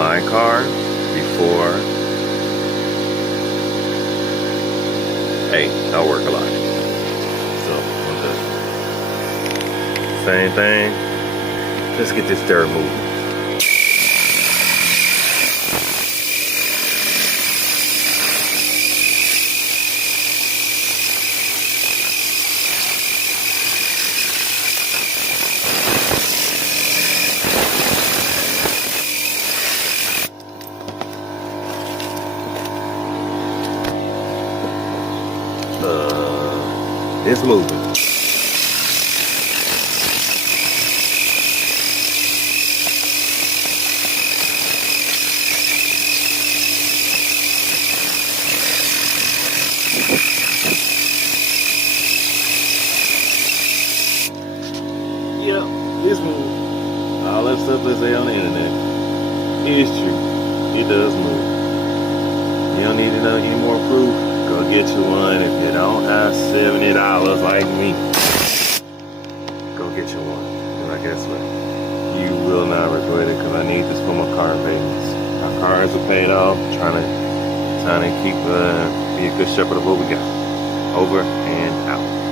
my car before. Hey, I work a lot. So, same thing. Let's get this dirt moving. It's moving. Yep, it's moving. All that stuff they say on the internet is true. It does move. You don't need to know any more proof. Go get you one. If you don't have $70 like me, go get you one. And I guess what? You will not regret it, because I need this for my car payments. My cars are paid off. Trying to keep be a good shepherd of what we got. Over and out.